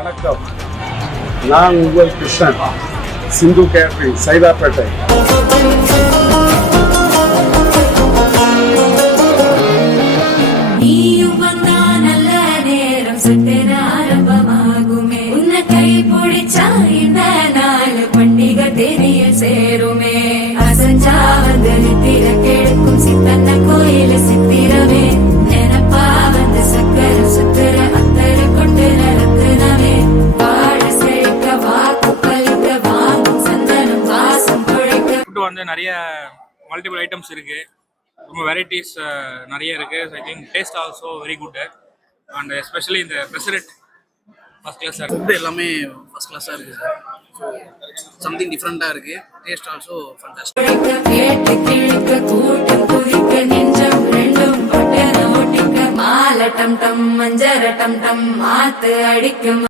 வணக்கம், நான் உங்கள் கிருஷ்ணன், சிந்து கேட்டரிங், சைதாப்பேட்டை. சேருமே அசஞ்சா வந்து நித்திர கெடுக்கும் சித்தன்ன கோயில சித்திரவே நினப்பா வந்து சக்கர சுத்திர அத்தர கொண்டு நடத்துனவே வாழ செழிக்க வாக்கு பலிக்க வாங்கும் சந்தனம் வாசம் குழைக்க. ஃபுட்டு வந்து நிறைய மல்டிபிள் ஐட்டம்ஸ் இருக்கு, ரொம்ப வெரைட்டிஸ் நிறைய இருக்கு. I think taste also very good and especially இந்த பெசரட் ஃபர்ஸ்ட் கிளாஸாக இருக்குது. ஃபுட்டு எல்லாமே ஃபர்ஸ்ட் கிளாஸாக இருக்குது சார். ஸோ சம்திங் டிஃப்ரெண்ட்டாக இருக்குது. Taste also fantastic. கேட்டு கிழிக்க கூட்டம் குதிக்க நெஞ்சம் ரெண்டும் பட்டன ஒட்டிக்க மால டம் டம் மஞ்சர டம் டம் மாத்து அடிக்கும்.